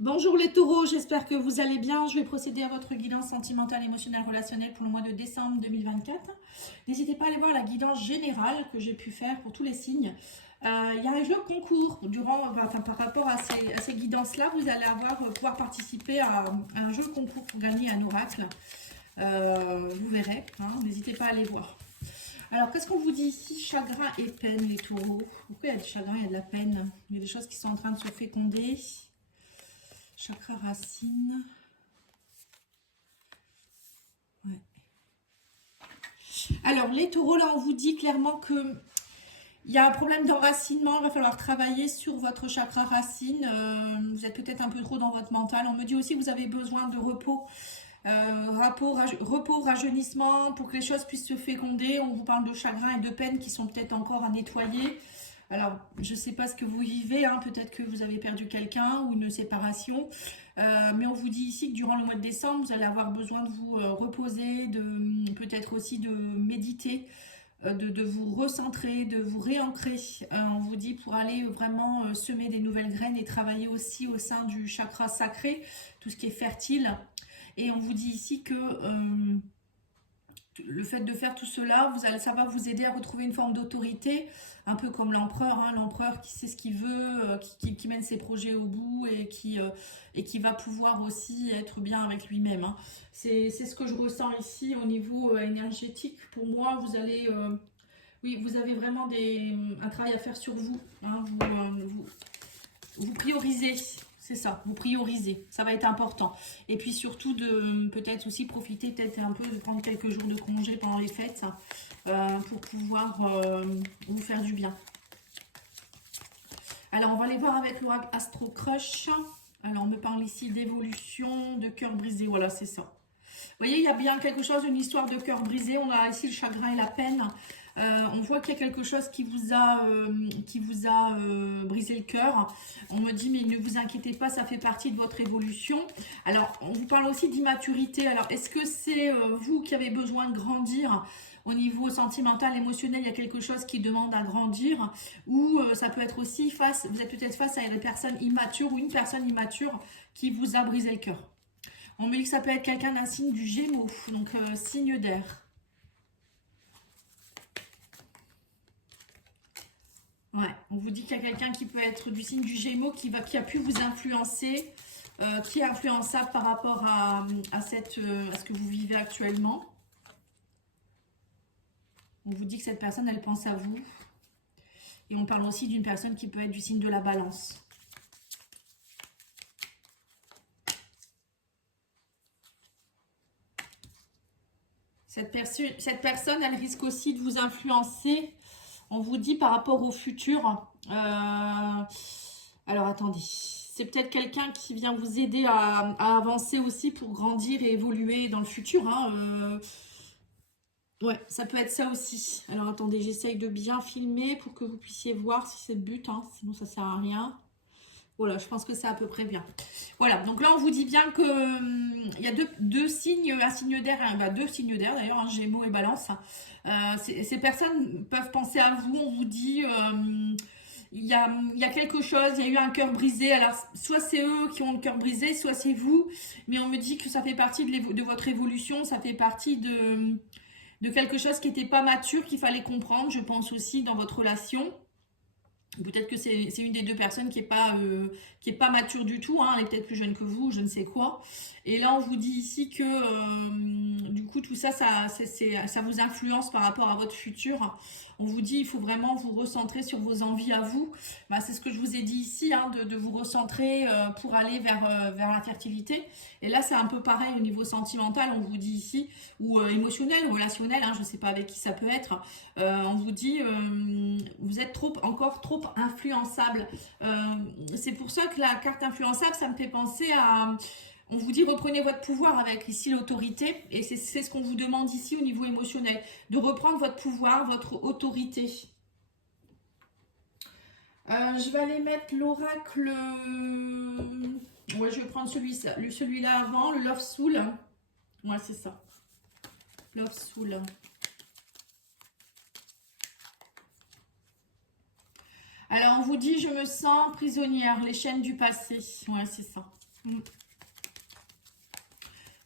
Bonjour les taureaux, j'espère que vous allez bien. Je vais procéder à votre guidance sentimentale, émotionnelle, relationnelle pour le mois de décembre 2024. N'hésitez pas à aller voir la guidance générale que j'ai pu faire pour tous les signes. Il y a un jeu concours par rapport à ces guidances-là. Vous allez pouvoir participer à un jeu concours pour gagner un oracle. Vous verrez, hein, n'hésitez pas à aller voir. Alors, qu'est-ce qu'on vous dit ici? Chagrin et peine, les taureaux. Pourquoi il y a du chagrin, il y a de la peine? Il y a des choses qui sont en train de se féconder. Chakra racine. Ouais. Alors, les taureaux, là, on vous dit clairement que il y a un problème d'enracinement. Il va falloir travailler sur votre chakra racine. Vous êtes peut-être un peu trop dans votre mental. On me dit aussi que vous avez besoin de repos. Repos, rajeunissement, pour que les choses puissent se féconder. On vous parle de chagrin et de peine qui sont peut-être encore à nettoyer. Alors, je ne sais pas ce que vous vivez, hein. Peut-être que vous avez perdu quelqu'un ou une séparation. Mais on vous dit ici que durant le mois de décembre, vous allez avoir besoin de vous reposer, peut-être aussi de méditer, de vous recentrer, de vous réancrer. On vous dit pour aller vraiment semer des nouvelles graines et travailler aussi au sein du chakra sacré, tout ce qui est fertile. Et on vous dit ici que le fait de faire tout cela, ça va vous aider à retrouver une forme d'autorité, un peu comme l'empereur, hein, l'empereur qui sait ce qu'il veut, qui mène ses projets au bout et qui va pouvoir aussi être bien avec lui-même. Hein. C'est ce que je ressens ici au niveau énergétique. Pour moi, oui, vous avez vraiment un travail à faire sur vous. Hein, vous priorisez. C'est ça, vous priorisez, ça va être important. Et puis surtout de peut-être aussi profiter, peut-être un peu de prendre quelques jours de congé pendant les fêtes pour pouvoir vous faire du bien. Alors on va aller voir avec l'oracle Astro Crush. Alors on me parle ici d'évolution, de cœur brisé, voilà c'est ça. Vous voyez, il y a bien quelque chose, une histoire de cœur brisé. On a ici le chagrin et la peine. On voit qu'il y a quelque chose qui vous a brisé le cœur. On me dit, mais ne vous inquiétez pas, ça fait partie de votre évolution. Alors, on vous parle aussi d'immaturité. Alors, est-ce que c'est vous qui avez besoin de grandir au niveau sentimental, émotionnel? Il y a quelque chose qui demande à grandir. Ou ça peut être aussi vous êtes peut-être face à une personne immature ou une personne immature qui vous a brisé le cœur. On me dit que ça peut être quelqu'un d'un signe du Gémeaux, donc signe d'air. Ouais, on vous dit qu'il y a quelqu'un qui peut être du signe du Gémeaux qui a pu vous influencer, qui est influençable par rapport à ce que vous vivez actuellement. On vous dit que cette personne, elle pense à vous. Et on parle aussi d'une personne qui peut être du signe de la Balance. Cette personne, elle risque aussi de vous influencer. On vous dit par rapport au futur. Alors attendez, c'est peut-être quelqu'un qui vient vous aider à avancer aussi pour grandir et évoluer dans le futur. Hein. Ouais, ça peut être ça aussi. Alors attendez, j'essaye de bien filmer pour que vous puissiez voir si c'est le but. Hein. Sinon ça sert à rien. Voilà, je pense que c'est à peu près bien. Voilà, donc là on vous dit bien que il y a deux signes, un signe d'air, deux signes d'air d'ailleurs, hein, Gémeaux et Balance. Ces personnes peuvent penser à vous, on vous dit il y a quelque chose, il y a eu un cœur brisé. Alors soit c'est eux qui ont le cœur brisé, soit c'est vous, mais on me dit que ça fait partie de votre évolution, ça fait partie de quelque chose qui n'était pas mature, qu'il fallait comprendre, je pense aussi dans votre relation. Peut-être que c'est une des deux personnes qui est pas mature du tout, hein, elle est peut-être plus jeune que vous, je ne sais quoi. Et là, on vous dit ici que du coup, tout ça, ça vous influence par rapport à votre futur. On vous dit, il faut vraiment vous recentrer sur vos envies à vous. Bah, c'est ce que je vous ai dit ici, hein, de vous recentrer pour aller vers la fertilité. Et là, c'est un peu pareil au niveau sentimental, on vous dit ici, ou émotionnel, relationnel, hein, je ne sais pas avec qui ça peut être. On vous dit, vous êtes encore trop influençable. C'est pour ça que la carte influençable, ça me fait penser à... On vous dit reprenez votre pouvoir avec ici l'autorité et c'est ce qu'on vous demande ici au niveau émotionnel, de reprendre votre pouvoir, votre autorité. Je vais aller mettre l'oracle... Ouais, je vais prendre celui-là avant, le Love Soul. Ouais, c'est ça. Love Soul. Alors, on vous dit, je me sens prisonnière, les chaînes du passé. Ouais, c'est ça. Mm.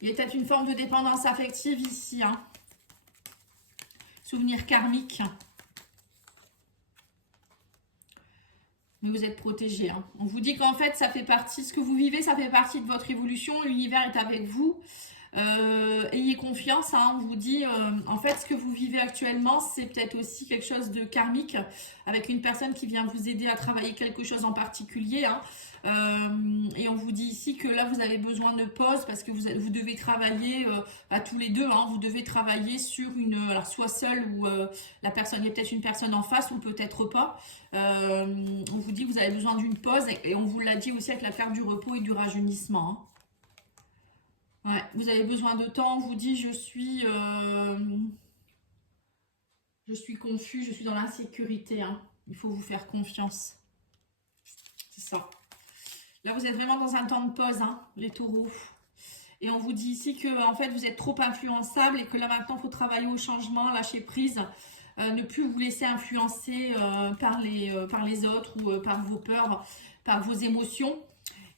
Il y a peut-être une forme de dépendance affective ici. Hein. Souvenir karmique. Mais vous êtes protégé. Hein. On vous dit qu'en fait, ça fait partie, ce que vous vivez, ça fait partie de votre évolution. L'univers est avec vous. Ayez confiance, hein, on vous dit, en fait, ce que vous vivez actuellement, c'est peut-être aussi quelque chose de karmique, avec une personne qui vient vous aider à travailler quelque chose en particulier. Hein. Et on vous dit ici que là, vous avez besoin de pause, parce que vous devez travailler à tous les deux. Hein, vous devez travailler sur une, alors soit seul ou la personne, il y a peut-être une personne en face ou peut-être pas. On vous dit que vous avez besoin d'une pause, et on vous l'a dit aussi avec la carte du repos et du rajeunissement. Hein. Ouais, vous avez besoin de temps, on vous dit je suis confus, je suis dans l'insécurité. Hein. Il faut vous faire confiance. C'est ça. Là, vous êtes vraiment dans un temps de pause, hein, les taureaux. Et on vous dit ici que en fait, vous êtes trop influençable et que là, maintenant, il faut travailler au changement, lâcher prise. Ne plus vous laisser influencer par les autres ou par vos peurs, par vos émotions.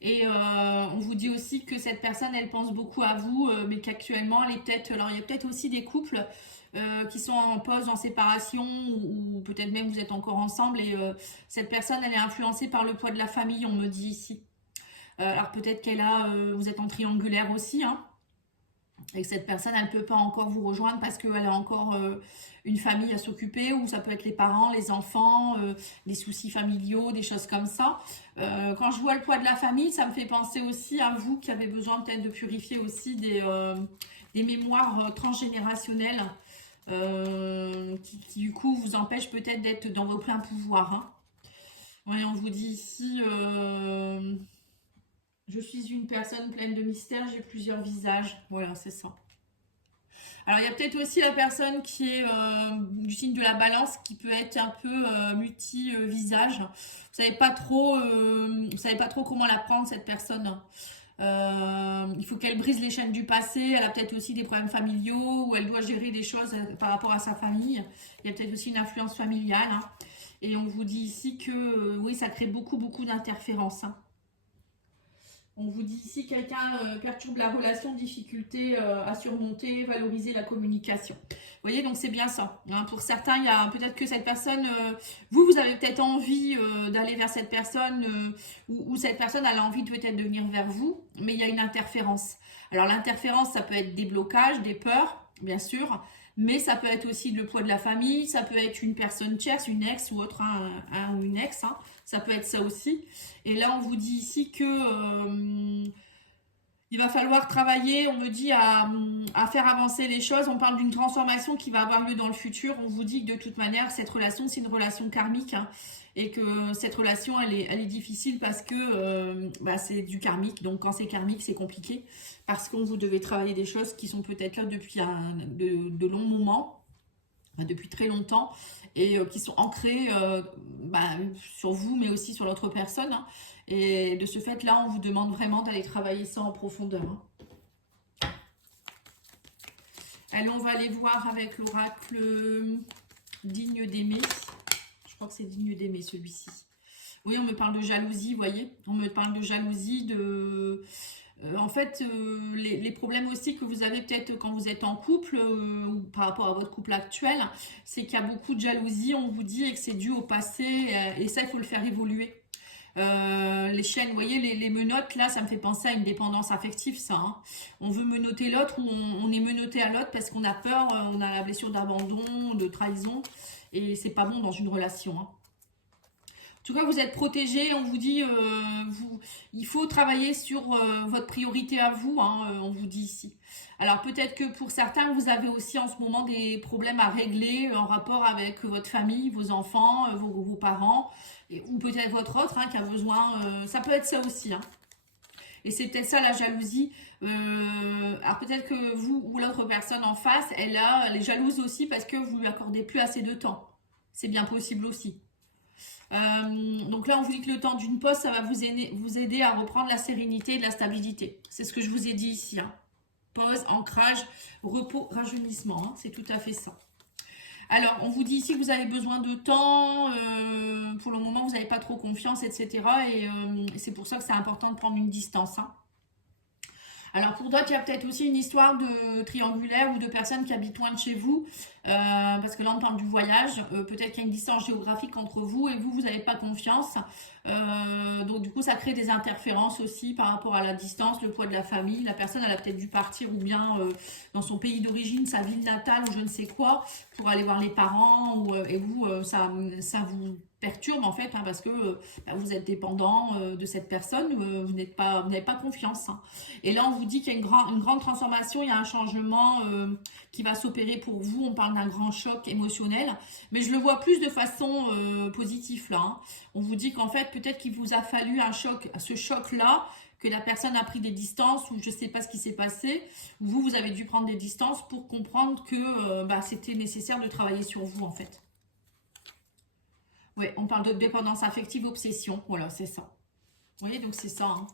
Et on vous dit aussi que cette personne, elle pense beaucoup à vous, mais qu'actuellement, elle est peut-être... Alors, il y a peut-être aussi des couples qui sont en pause, en séparation, ou peut-être même vous êtes encore ensemble, et cette personne, elle est influencée par le poids de la famille, on me dit ici. Alors, peut-être qu'elle a... vous êtes en triangulaire aussi, hein, et que cette personne, elle ne peut pas encore vous rejoindre parce qu'elle a encore une famille à s'occuper, ou ça peut être les parents, les enfants, des soucis familiaux, des choses comme ça. Quand je vois le poids de la famille, ça me fait penser aussi à vous qui avez besoin peut-être de purifier aussi des mémoires transgénérationnelles qui du coup vous empêchent peut-être d'être dans vos pleins pouvoirs. Hein. Ouais, on vous dit ici... je suis une personne pleine de mystères, j'ai plusieurs visages. Voilà, c'est ça. Alors, il y a peut-être aussi la personne qui est du signe de la balance, qui peut être un peu multi-visage. Vous savez pas trop comment la prendre, cette personne. Il faut qu'elle brise les chaînes du passé. Elle a peut-être aussi des problèmes familiaux, ou elle doit gérer des choses par rapport à sa famille. Il y a peut-être aussi une influence familiale. Hein. Et on vous dit ici que oui, ça crée beaucoup d'interférences. Hein. On vous dit ici quelqu'un perturbe la relation, difficulté à surmonter, valoriser la communication. Vous voyez, donc c'est bien ça. Hein. Pour certains, il y a peut-être que cette personne, vous avez peut-être envie d'aller vers cette personne, ou cette personne elle a envie de peut-être de venir vers vous, mais il y a une interférence. Alors l'interférence, ça peut être des blocages, des peurs, bien sûr, mais ça peut être aussi le poids de la famille, ça peut être une personne tierce, une ex ou autre, un ou une ex, hein. Ça peut être ça aussi. Et là, on vous dit ici que il va falloir travailler, on me dit, à faire avancer les choses. On parle d'une transformation qui va avoir lieu dans le futur. On vous dit que de toute manière, cette relation, c'est une relation karmique. Hein, et que cette relation, elle est difficile parce que c'est du karmique. Donc, quand c'est karmique, c'est compliqué. Parce qu'on vous devez travailler des choses qui sont peut-être là depuis de longs moments. Depuis très longtemps, et qui sont ancrées sur vous, mais aussi sur l'autre personne. Hein. Et de ce fait-là, on vous demande vraiment d'aller travailler ça en profondeur. Hein. Allez, on va aller voir avec l'oracle digne d'aimer. Je crois que c'est digne d'aimer, celui-ci. Oui, on me parle de jalousie, vous voyez. On me parle de jalousie, de... en fait, les problèmes aussi que vous avez peut-être quand vous êtes en couple ou par rapport à votre couple actuel, c'est qu'il y a beaucoup de jalousie, on vous dit, et que c'est dû au passé, et ça, il faut le faire évoluer. Les chaînes, vous voyez, les menottes, là, ça me fait penser à une dépendance affective, ça. Hein. On veut menotter l'autre, ou on est menotté à l'autre parce qu'on a peur, on a la blessure d'abandon, de trahison, et c'est pas bon dans une relation. Hein. En tout cas, vous êtes protégé. On vous dit, il faut travailler sur votre priorité à vous, hein, on vous dit ici. Alors, peut-être que pour certains, vous avez aussi en ce moment des problèmes à régler en rapport avec votre famille, vos enfants, vos parents, ou peut-être votre autre hein, qui a besoin... ça peut être ça aussi. Hein. Et c'est peut-être ça la jalousie. Alors, peut-être que vous ou l'autre personne en face, elle est jalouse aussi parce que vous lui accordez plus assez de temps. C'est bien possible aussi. Donc là, on vous dit que le temps d'une pause, ça va vous aider à reprendre la sérénité et de la stabilité. C'est ce que je vous ai dit ici. Hein. Pause, ancrage, repos, rajeunissement. Hein. C'est tout à fait ça. Alors, on vous dit ici que vous avez besoin de temps. Pour le moment, vous n'avez pas trop confiance, etc. Et c'est pour ça que c'est important de prendre une distance. Hein. Alors pour d'autres, il y a peut-être aussi une histoire de triangulaire ou de personnes qui habitent loin de chez vous, parce que là on parle du voyage, peut-être qu'il y a une distance géographique entre vous et vous, vous n'avez pas confiance. Donc du coup ça crée des interférences aussi par rapport à la distance, le poids de la famille. La personne elle a peut-être dû partir ou bien dans son pays d'origine, sa ville natale ou je ne sais quoi, pour aller voir les parents, et vous, ça vous perturbe en fait, hein, parce que bah, vous êtes dépendant de cette personne, vous n'avez pas confiance. Hein. Et là, on vous dit qu'il y a une grande transformation, il y a un changement qui va s'opérer pour vous. On parle d'un grand choc émotionnel, mais je le vois plus de façon positive là. Hein. On vous dit qu'en fait, peut-être qu'il vous a fallu un choc, ce choc-là, que la personne a pris des distances ou je ne sais pas ce qui s'est passé. Vous avez dû prendre des distances pour comprendre que bah, c'était nécessaire de travailler sur vous en fait. Oui, on parle de dépendance affective, obsession. Voilà, c'est ça. Vous voyez, donc c'est ça. Hein.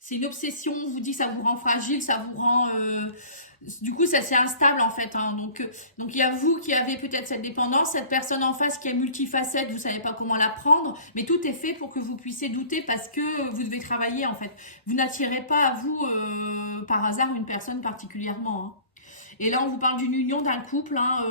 C'est une obsession, on vous dit que ça vous rend fragile, ça vous rend... du coup, ça c'est instable en fait. Hein. Donc il y a vous qui avez peut-être cette dépendance, cette personne en face qui est multifacette, vous ne savez pas comment la prendre, mais tout est fait pour que vous puissiez douter parce que vous devez travailler en fait. Vous n'attirez pas à vous par hasard une personne particulièrement. Hein. Et là, on vous parle d'une union d'un couple. Hein,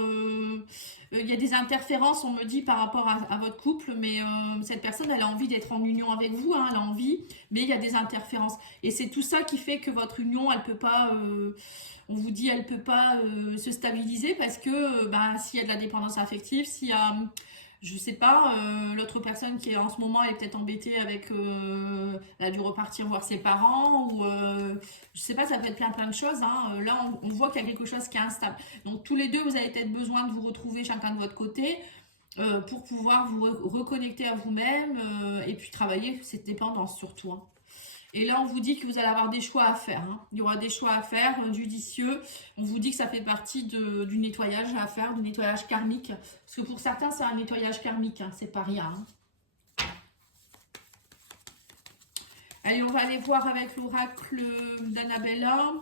il y a des interférences, on me dit, par rapport à votre couple, mais cette personne, elle a envie d'être en union avec vous, hein, elle a envie, mais il y a des interférences. Et c'est tout ça qui fait que votre union, elle peut pas, on vous dit, elle peut pas se stabiliser parce que bah, s'il y a de la dépendance affective, s'il y a... Je sais pas, l'autre personne qui est en ce moment est peut-être embêtée avec, elle a dû repartir voir ses parents ou je sais pas, ça peut être plein de choses. Hein. Là, on voit qu'il y a quelque chose qui est instable. Donc tous les deux, vous avez peut-être besoin de vous retrouver chacun de votre côté pour pouvoir vous reconnecter à vous-même et puis travailler cette dépendance surtout. Hein. Et là, on vous dit que vous allez avoir des choix à faire. Hein. Il y aura des choix à faire, judicieux. On vous dit que ça fait partie du nettoyage à faire, du nettoyage karmique. Parce que pour certains, c'est un nettoyage karmique. Hein. C'est pas rien. Hein. Allez, on va aller voir avec l'oracle d'Annabella.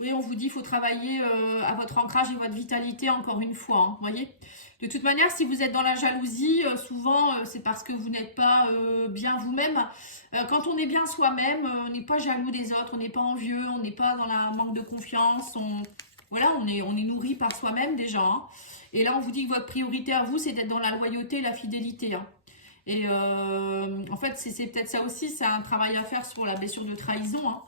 Oui, on vous dit qu'il faut travailler à votre ancrage et votre vitalité encore une fois. Hein, voyez. De toute manière, si vous êtes dans la jalousie, souvent c'est parce que vous n'êtes pas bien vous-même. Quand on est bien soi-même, on n'est pas jaloux des autres, on n'est pas envieux, on n'est pas dans la manque de confiance. Voilà, on est nourri par soi-même déjà. Hein. Et là, on vous dit que votre priorité à vous, c'est d'être dans la loyauté et la fidélité. Hein. Et en fait, c'est peut-être ça aussi, c'est un travail à faire sur la blessure de trahison. Hein.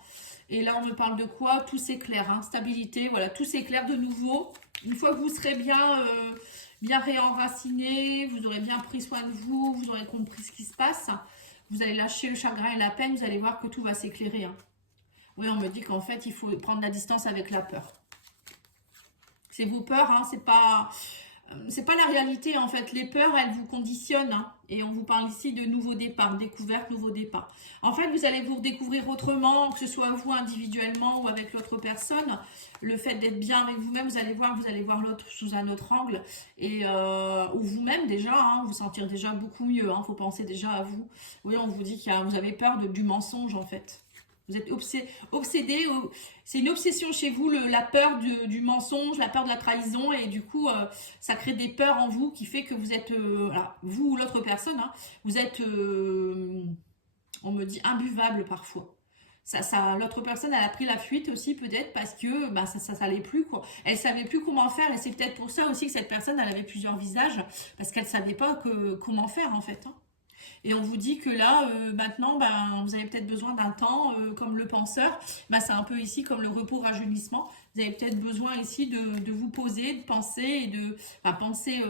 Et là, on me parle de quoi? Tout s'éclaire, hein, stabilité, voilà, tout s'éclaire de nouveau. Une fois que vous serez bien réenraciné, vous aurez bien pris soin de vous, vous aurez compris ce qui se passe, vous allez lâcher le chagrin et la peine, vous allez voir que tout va s'éclairer. Hein. Oui, on me dit qu'en fait, il faut prendre la distance avec la peur. C'est vos peurs, hein, c'est pas la réalité en fait. Les peurs, elles vous conditionnent. Hein, et on vous parle ici de nouveaux départs, découverte, nouveau départ. En fait, vous allez vous redécouvrir autrement, que ce soit vous individuellement ou avec l'autre personne. Le fait d'être bien avec vous-même, vous allez voir l'autre sous un autre angle. Et ou vous-même déjà, hein, vous sentir déjà beaucoup mieux. Hein, faut penser déjà à vous. Oui, on vous dit que vous avez peur du mensonge en fait. Vous êtes obsédé, c'est une obsession chez vous, la peur du mensonge, la peur de la trahison, et du coup, ça crée des peurs en vous qui fait que vous êtes, alors, vous ou l'autre personne, hein, vous êtes, on me dit, imbuvable parfois. L'autre personne, elle a pris la fuite aussi peut-être parce que bah, ça allait plus, quoi. Elle savait plus comment faire, et c'est peut-être pour ça aussi que cette personne, elle avait plusieurs visages, parce qu'elle savait pas comment faire en fait. Hein. Et on vous dit que là, maintenant, ben, vous avez peut-être besoin d'un temps, comme le penseur. Ben, c'est un peu ici comme le repos rajeunissement. Vous avez peut-être besoin ici de vous poser, de penser, et de penser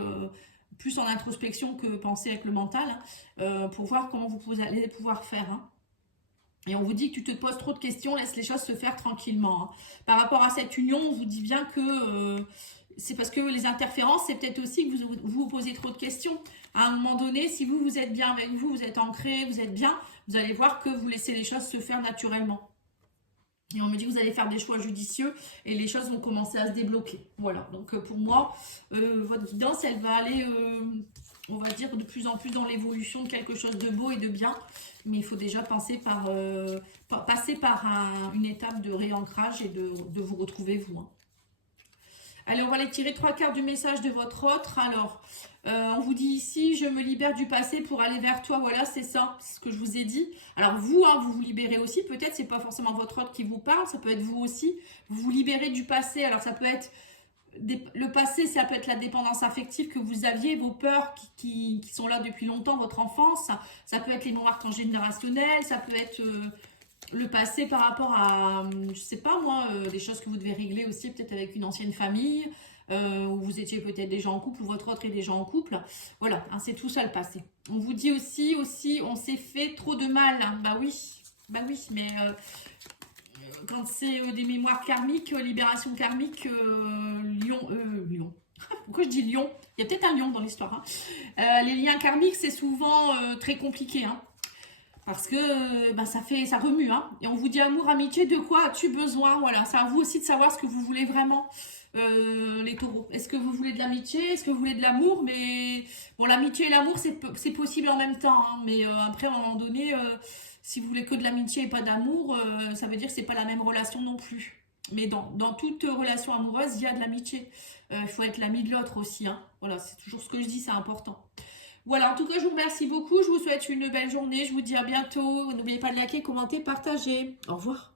plus en introspection que penser avec le mental, hein, pour voir comment vous allez pouvoir faire. Hein. Et on vous dit que tu te poses trop de questions, laisse les choses se faire tranquillement. Hein. Par rapport à cette union, on vous dit bien que... c'est parce que les interférences, c'est peut-être aussi que vous posez trop de questions. À un moment donné, si vous êtes bien avec vous, vous êtes ancré, vous êtes bien, vous allez voir que vous laissez les choses se faire naturellement. Et on me dit que vous allez faire des choix judicieux et les choses vont commencer à se débloquer. Voilà, donc pour moi, votre guidance, elle va aller, on va dire, de plus en plus dans l'évolution de quelque chose de beau et de bien. Mais il faut déjà passer par une étape de réancrage et de vous retrouver vous. Hein. Allez, on va les tirer 3 quarts du message de votre autre. Alors, on vous dit ici, je me libère du passé pour aller vers toi. Voilà, c'est ça, c'est ce que je vous ai dit. Alors vous, hein, vous vous libérez aussi. Peut-être, c'est pas forcément votre autre qui vous parle. Ça peut être vous aussi. Vous vous libérez du passé. Alors, ça peut être le passé, ça peut être la dépendance affective que vous aviez, vos peurs qui sont là depuis longtemps, votre enfance. Ça peut être les mémoires transgénérationnelles. Ça peut être le passé par rapport à, je sais pas moi, des choses que vous devez régler aussi, peut-être avec une ancienne famille, où vous étiez peut-être déjà en couple, ou votre autre est déjà en couple. Voilà, hein, c'est tout ça le passé. On vous dit aussi, on s'est fait trop de mal. Hein. Bah oui, mais quand c'est des mémoires karmiques, libération karmique, lion. Pourquoi je dis lion? Il y a peut-être un lion dans l'histoire. Hein. Les liens karmiques, c'est souvent très compliqué. Hein. Parce que ça remue. Hein. Et on vous dit amour, amitié, de quoi as-tu besoin? Voilà, c'est à vous aussi de savoir ce que vous voulez vraiment, les taureaux. Est-ce que vous voulez de l'amitié? Est-ce que vous voulez de l'amour? Mais bon, l'amitié et l'amour, c'est possible en même temps. Hein. Mais après, à un moment donné, si vous voulez que de l'amitié et pas d'amour, ça veut dire que c'est pas la même relation non plus. Mais dans toute relation amoureuse, il y a de l'amitié. Il faut être l'ami de l'autre aussi. Hein. Voilà, c'est toujours ce que je dis, c'est important. Voilà, en tout cas, je vous remercie beaucoup. Je vous souhaite une belle journée. Je vous dis à bientôt. N'oubliez pas de liker, commenter, partager. Au revoir.